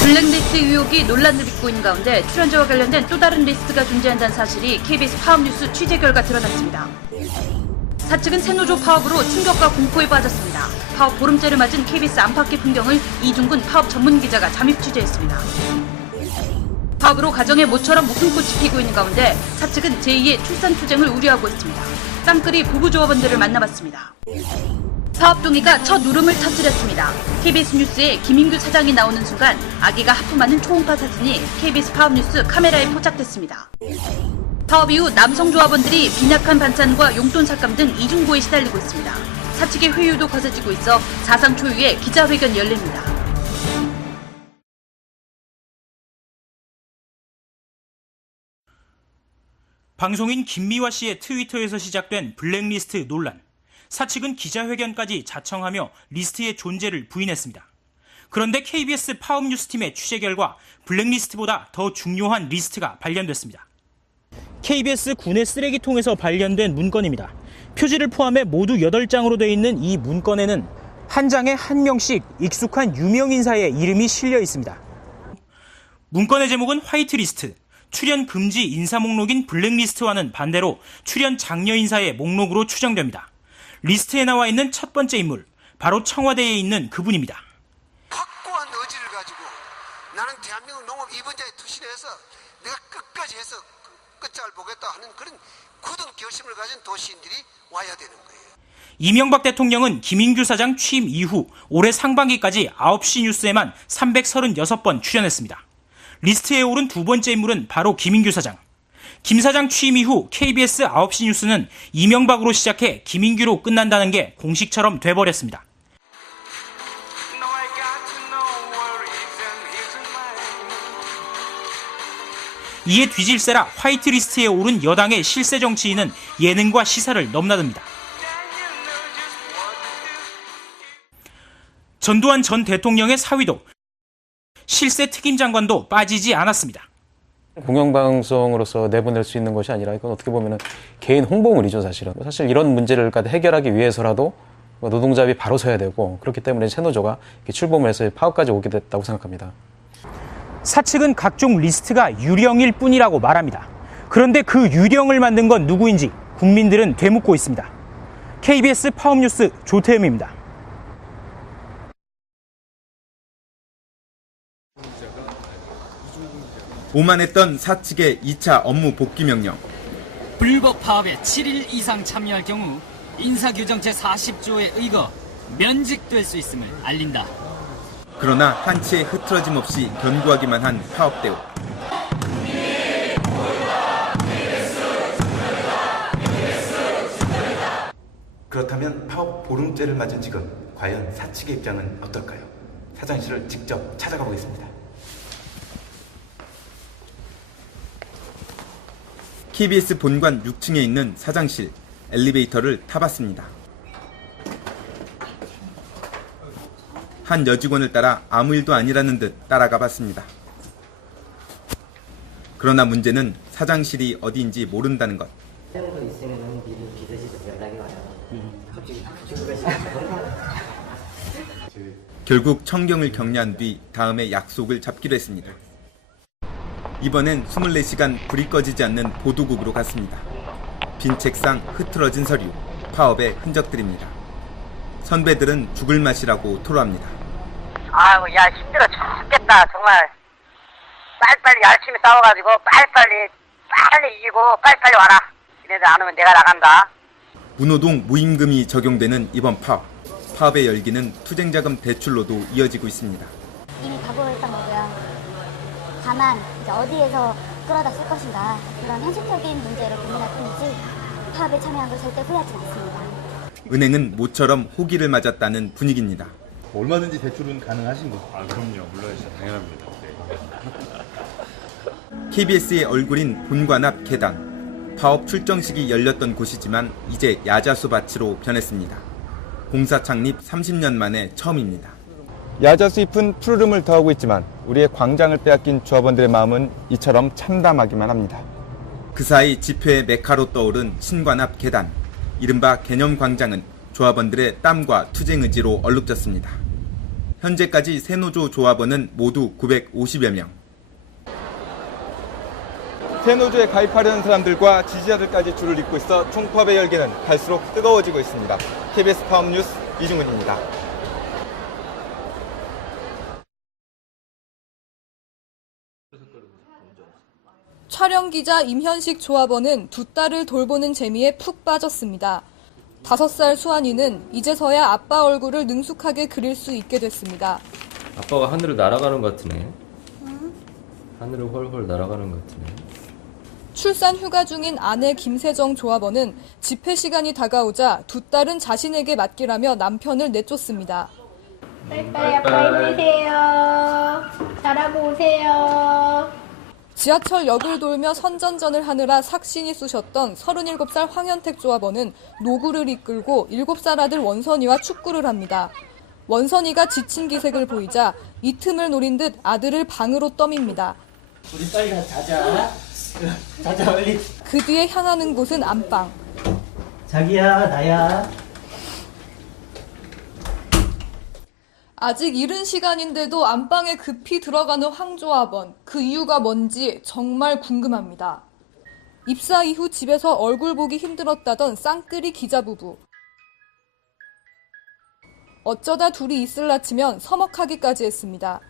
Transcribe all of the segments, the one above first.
블랙리스트 의혹이 논란을 빚고 있는 가운데 출연자와 관련된 또 다른 리스트가 존재한다는 사실이 KBS 파업뉴스 취재 결과 드러났습니다. 사측은 새노조 파업으로 충격과 공포에 빠졌습니다. 파업 보름째를 맞은 KBS 안팎의 풍경을 이중근 파업 전문 기자가 잠입 취재했습니다. 파업으로 가정의 모처럼 목숨꽃이 피고 있는 가운데 사측은 제2의 출산 투쟁을 우려하고 있습니다. 쌍끌이 부부조합원들을 만나봤습니다. 파업 동의가 첫 울음을 터뜨렸습니다. KBS 뉴스에 김인규 사장이 나오는 순간 아기가 하품하는 초음파 사진이 KBS 파업뉴스 카메라에 포착됐습니다. 파업 이후 남성 조합원들이 빈약한 반찬과 용돈 삭감 등 이중고에 시달리고 있습니다. 사측의 회유도 거세지고 있어 사상 초유의 기자회견 열립니다. 방송인 김미화 씨의 트위터에서 시작된 블랙리스트 논란. 사측은 기자회견까지 자청하며 리스트의 존재를 부인했습니다. 그런데 KBS 파업뉴스팀의 취재 결과 블랙리스트보다 더 중요한 리스트가 발견됐습니다. KBS 군의 쓰레기통에서 발견된 문건입니다. 표지를 포함해 모두 8장으로 되어 있는 이 문건에는 한 장에 한 명씩 익숙한 유명인사의 이름이 실려 있습니다. 문건의 제목은 화이트리스트, 출연 금지 인사 목록인 블랙리스트와는 반대로 출연 장려 인사의 목록으로 추정됩니다. 리스트에 나와 있는 첫 번째 인물, 바로 청와대에 있는 그분입니다. 확고한 의지를 가지고 나는 대한민국 농업 2번자에 투신해서 내가 끝까지 해서 끝장을 보겠다 하는 그런 굳은 결심을 가진 도시인들이 와야 되는 거예요. 이명박 대통령은 김인규 사장 취임 이후 올해 상반기까지 9시 뉴스에만 336번 출연했습니다. 리스트에 오른 두 번째 인물은 바로 김인규 사장. 김 사장 취임 이후 KBS 9시 뉴스는 이명박으로 시작해 김인규로 끝난다는 게 공식처럼 돼버렸습니다. 이에 뒤질세라 화이트리스트에 오른 여당의 실세 정치인은 예능과 시사를 넘나듭니다. 전두환 전 대통령의 사위도, 실세 특임장관도 빠지지 않았습니다. 공영방송으로서 내보낼 수 있는 것이 아니라 이건 어떻게 보면 개인 홍보물이죠, 사실은. 사실 이런 문제를 해결하기 위해서라도 노동자합이 바로 서야 되고, 그렇기 때문에 새노조가 출범을 해서 파업까지 오게 됐다고 생각합니다. 사측은 각종 리스트가 유령일 뿐이라고 말합니다. 그런데 그 유령을 만든 건 누구인지 국민들은 되묻고 있습니다. KBS 파업뉴스 조태음입니다. 오만했던 사측의 2차 업무 복귀 명령. 불법 파업에 7일 이상 참여할 경우 인사규정 제40조에 의거 면직될 수 있음을 알린다. 그러나 한치의 흐트러짐 없이 견고하기만 한 파업 대우. 그렇다면 파업 보름째를 맞은 지금 과연 사측의 입장은 어떨까요? 사장실을 직접 찾아가 보겠습니다. KBS 본관 6층에 있는 사장실, 엘리베이터를 타봤습니다. 한 여직원을 따라 아무 일도 아니라는 듯 따라가 봤습니다. 그러나 문제는 사장실이 어디인지 모른다는 것. 결국 청경을 격려한 뒤 다음에 약속을 잡기로 했습니다. 이번엔 24시간 불이 꺼지지 않는 보도국으로 갔습니다. 빈 책상, 흐트러진 서류, 파업의 흔적들입니다. 선배들은 죽을 맛이라고 토로합니다. 아유, 야, 힘들어 죽겠다, 정말. 빨리빨리 열심히 싸워가지고 빨리 이기고 빨리빨리 와라. 이래도 안 오면 내가 나간다. 무노동 무임금이 적용되는 이번 파업. 파업의 열기는 투쟁자금 대출로도 이어지고 있습니다. 이미 각오했던 거고요. 다만 이제 어디에서 끌어다 쓸 것인가 그런 현실적인 문제를 고민할 뿐이지 파업에 참여한 걸 절대 후회하지 않습니다. 은행은 모처럼 호기를 맞았다는 분위기입니다. 얼마든지 대출은 가능하신 거죠? 그럼요. 물론이죠. 당연합니다. KBS의 얼굴인 본관 앞 계단. 파업 출정식이 열렸던 곳이지만 이제 야자수 밭으로 변했습니다. 공사 창립 30년 만에 처음입니다. 야자수 잎은 푸르름을 더하고 있지만 우리의 광장을 빼앗긴 조합원들의 마음은 이처럼 참담하기만 합니다. 그 사이 집회의 메카로 떠오른 신관 앞 계단. 이른바 개념광장은 조합원들의 땀과 투쟁 의지로 얼룩졌습니다. 현재까지 새노조 조합원은 모두 950여 명. 새노조에 가입하려는 사람들과 지지자들까지 줄을 잇고 있어 총파업의 열기는 갈수록 뜨거워지고 있습니다. KBS 파업 뉴스 이중훈입니다. 촬영기자 임현식 조합원은 두 딸을 돌보는 재미에 푹 빠졌습니다. 5살 수환이는 이제서야 아빠 얼굴을 능숙하게 그릴 수 있게 됐습니다. 아빠가 하늘을 날아가는 것 같으네. 하늘을 훨훨 날아가는 것 같으네. 출산 휴가 중인 아내 김세정 조합원은 집회 시간이 다가오자 두 딸은 자신에게 맡기라며 남편을 내쫓습니다. 빨리 아빠 힘내세요. 잘하고 오세요. 지하철역을 돌며 선전전을 하느라 삭신이 쑤셨던 37살 황현택 조합원은 노구를 이끌고 7살 아들 원선이와 축구를 합니다. 원선이가 지친 기색을 보이자 이 틈을 노린 듯 아들을 방으로 떠밉니다. 우리 빨리 가서 자자. 자자 빨리. 그 뒤에 향하는 곳은 안방. 자기야 나야. 아직 이른 시간인데도 안방에 급히 들어가는 황 조합원. 그 이유가 뭔지 정말 궁금합니다. 입사 이후 집에서 얼굴 보기 힘들었다던 쌍끌이 기자 부부. 어쩌다 둘이 있을라치면 서먹하기까지 했습니다.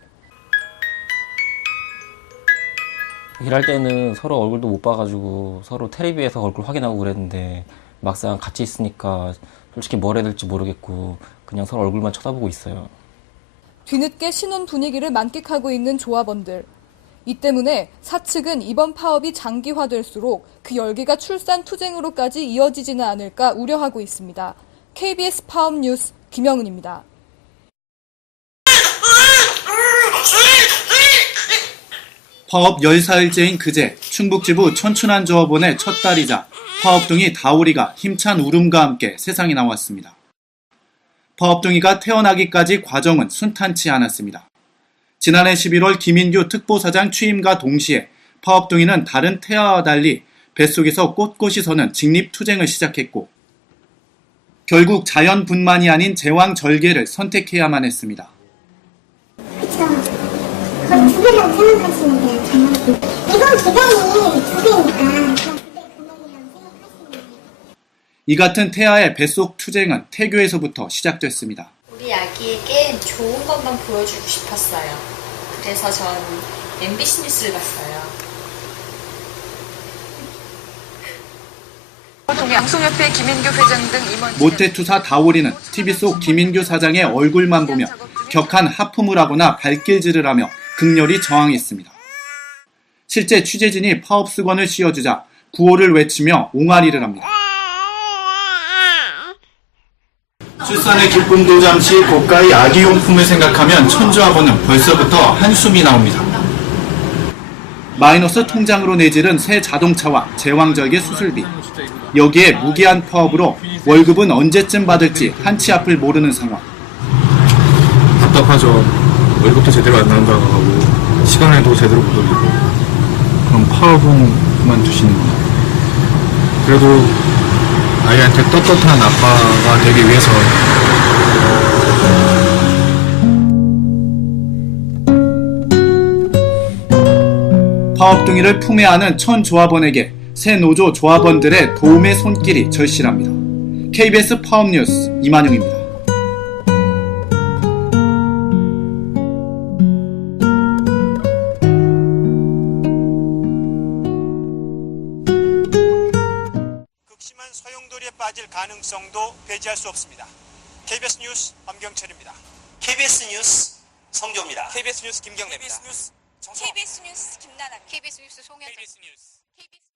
일할 때는 서로 얼굴도 못 봐가지고 서로 텔레비에서 얼굴 확인하고 그랬는데 막상 같이 있으니까 솔직히 뭘 해야 될지 모르겠고 그냥 서로 얼굴만 쳐다보고 있어요. 뒤늦게 신혼 분위기를 만끽하고 있는 조합원들. 이 때문에 사측은 이번 파업이 장기화될수록 그 열기가 출산 투쟁으로까지 이어지지는 않을까 우려하고 있습니다. KBS 파업 뉴스 김영은입니다. 파업 14일째인 그제 충북지부 천춘한 조합원의 첫 딸이자 파업둥이 다오리가 힘찬 울음과 함께 세상에 나왔습니다. 파업둥이가 태어나기까지 과정은 순탄치 않았습니다. 지난해 11월 김인규 특보사장 취임과 동시에 파업둥이는 다른 태아와 달리 뱃속에서 꼿꼿이 서는 직립투쟁을 시작했고 결국 자연분만이 아닌 제왕절개를 선택해야만 했습니다. 그쵸. 거의 2배라고 생각하시면 돼요, 자연분. 이건 기간이 2배니까. 이 같은 태아의 뱃속 투쟁은 태교에서부터 시작됐습니다. 우리 아기에게 좋은 것만 보여주고 싶었어요. 그래서 전 MBC 뉴스를 봤어요. 방송협회 김인규 회장 등 임원 모태투사 다오리는 TV 속 김인규 사장의 얼굴만 보며 격한 하품을 하거나 발길질을 하며 극렬히 저항했습니다. 실제 취재진이 파업 수건을 씌워주자 구호를 외치며 옹알이를 합니다. 출산의 기쁨도 잠시 고가의 아기용품을 생각하면 천조합원은 벌써부터 한숨이 나옵니다. 마이너스 통장으로 내지른 새 자동차와 제왕절개 수술비. 여기에 무기한 파업으로 월급은 언제쯤 받을지 한치 앞을 모르는 상황. 답답하죠. 월급도 제대로 안 나온다고 하고 시간에도 제대로 못 올리고. 그럼 파업은 그만두시는 거예요. 그래도 아이한테 떳떳한 아빠가 되기 위해서 파업둥이를 품에 안은 천 조합원에게 새 노조 조합원들의 도움의 손길이 절실합니다. KBS 파업 뉴스 이만용입니다. 극심한 소용돌이에 빠질 가능성도 배제할 수 없습니다. KBS 뉴스 엄경철입니다. KBS 뉴스 성조입니다. KBS 뉴스 김경래입니다. KBS 뉴스 김나라입니다. KBS 뉴스 송현정. KBS 뉴스